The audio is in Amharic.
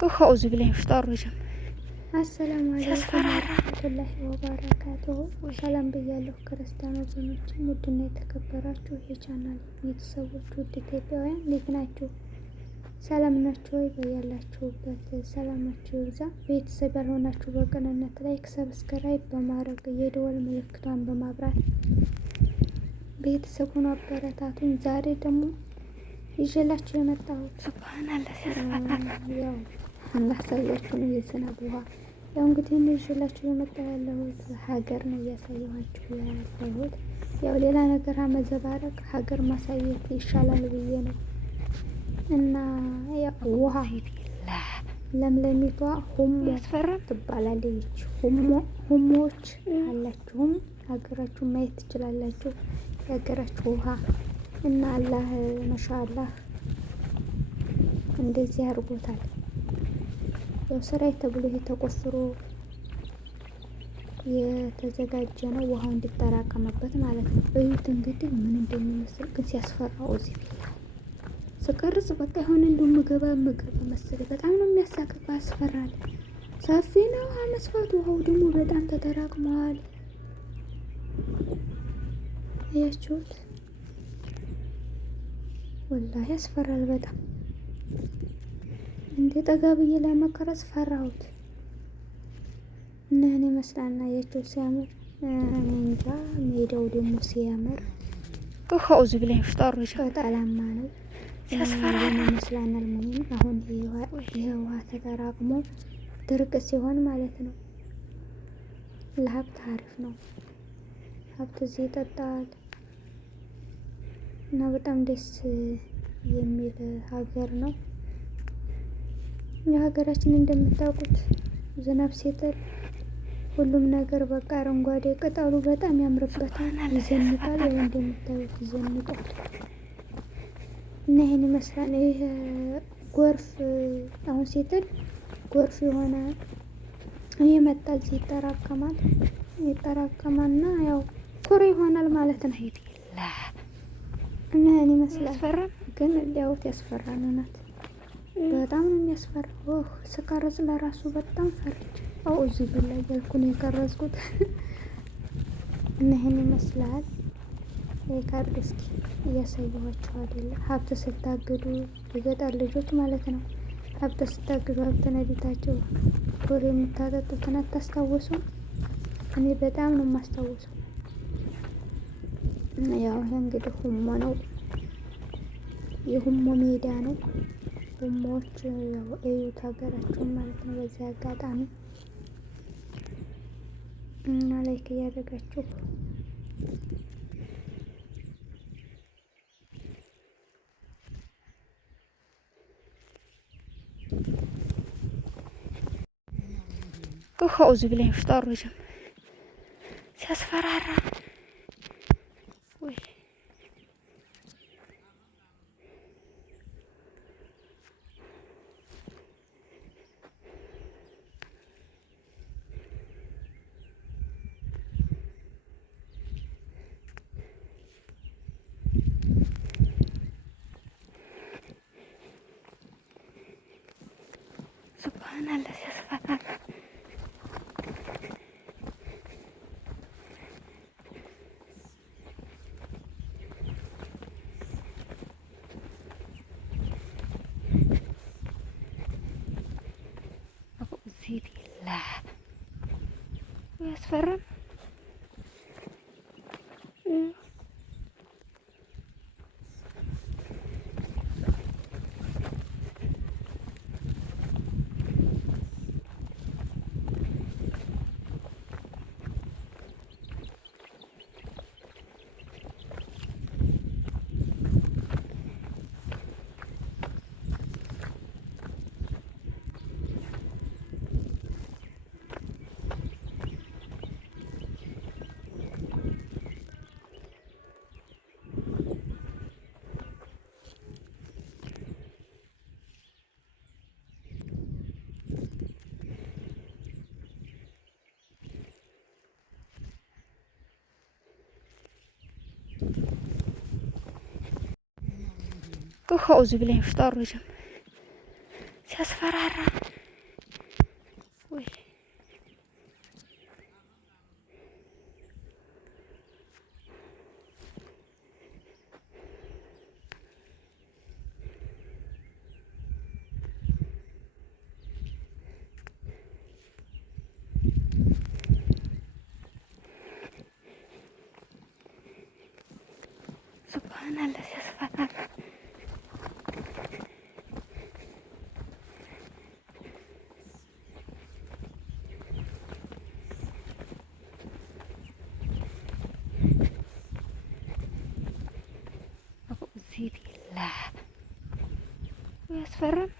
أعوذ بالله من الشيطان الرجيم አሰላሙ አለይኩም ወራህመቱላሂ ወበረካቱሁ። ሰላም ብያለሁ ክርስቲያን ወገኖች፣ ውድና የተከበራችሁ የቻናል ቤተሰቦች፣ ውድ ኢትዮጵያውያን እንዴት ናችሁ? ሰላም ናችሁ ወይ? በያላችሁበት ሰላማችሁ ይብዛ። ቤተሰብ ያልሆናችሁ በቅንነት ላይክ፣ ሰብስክራይብ በማድረግ የደወል ምልክቷን በማብራት ቤተሰቡን አበረታቱን። ዛሬ ደግሞ ይዤላችሁ የመጣሁት ሱብሃንአላህ ያው ላሳያችሁ ነው የዝናብ ውሃ። ያው እንግዲህ ይዤላችሁ የመጣሁ ያለሁት ሀገር ነው እያሳየኋችሁ ያለሁት። ያው ሌላ ነገር አመዘባረቅ ሀገር ማሳየት ይሻላል ብዬ ነው። እና ያው ውሃ ለምለሚቷ ሁሞ ትባላለች። ሁሞዎች አላችሁም ሀገራችሁ ማየት ትችላላችሁ። የሀገራችሁ ውሃ እና አላህ ማሻአላህ እንደዚህ አድርጎታል። ያው ስራይ ተብሎ ተቆፍሮ የተዘጋጀ ነው ውሃው እንዲጠራቀምበት ማለት ነው። እዩት እንግዲህ ምን እንደሚመስል ግን ሲያስፈራው እዚህ ስቀርጽ በቃ የሆነ እንደው ምግብ መሰለኝ። በጣም ነው የሚያሳቅቅ፣ ያስፈራል። ሰፊ ነው መስፋቱ። ውሃው ደግሞ በጣም ተጠራቅሟል። አያችሁት? ወላሂ ያስፈራል በጣም። እንደ ጠጋ ብዬ ለመቀረጽ ፈራሁት። እና እኔ መስላና አያችሁት ሲያምር። እኔ እንጃ ሜዳው ደግሞ ሲያምር أعوذ بالله من الشيطان الرجيم ቅጠላማ ነው ሲያስፈራራ ይመስላናል። ምንም አሁን ይሄ ውሃ ተጠራቅሞ ድርቅ ሲሆን ማለት ነው ለሀብት አሪፍ ነው። ሀብት እዚህ ይጠጣል እና በጣም ደስ የሚል ሀገር ነው። የሀገራችን እንደምታውቁት ዝናብ ሲጥል ሁሉም ነገር በቃ አረንጓዴ ቅጠሉ በጣም ያምርበታል፣ ይዘንጣል። ያው እንደምታዩት ይዘንጣል እና ይሄን ይመስላል። ይሄ ጎርፍ አሁን ሲጥል ጎርፍ የሆነ ይመጣል፣ እዚህ ይጠራቀማልና ያው ኩሬ ይሆናል ማለት ነው። እና ይሄን ይመስላል። ግን ሊያውት ያስፈራል ናት። በጣም ነው የሚያስፈራው። ስቀርጽ ለራሱ በጣም ፈርቼ አውዚ ብላ ያልኩ ነው የቀረጽኩት። እና ይሄን ይመስላል። የካርድ እስኪ እያሳየኋችሁ አይደለ? ሀብት ስታግዱ የገጠር ልጆች ማለት ነው። ሀብት ስታግዱ ሀብት ነዲታቸው ኩሬ የምታጠጡትን አታስታውሱም? እኔ በጣም ነው የማስታውሰው። እና ያው ይሄ እንግዲህ ሁሞ ነው፣ የሁሞ ሜዳ ነው። ሁሞዎች ያው እዩት ሀገራችሁን ማለት ነው። በዚህ አጋጣሚ እና ላይክ እያደረጋችሁ أعوذ بالله من الشيطان الرجيم ሲያስፈራራ ወይ ሱብሃንአላህ ሲያስፈራራ ቢላህ ያስፈራል። أعوذ بالله من الشيطان الرجيم ሲያስፈራራ ያስፈራል።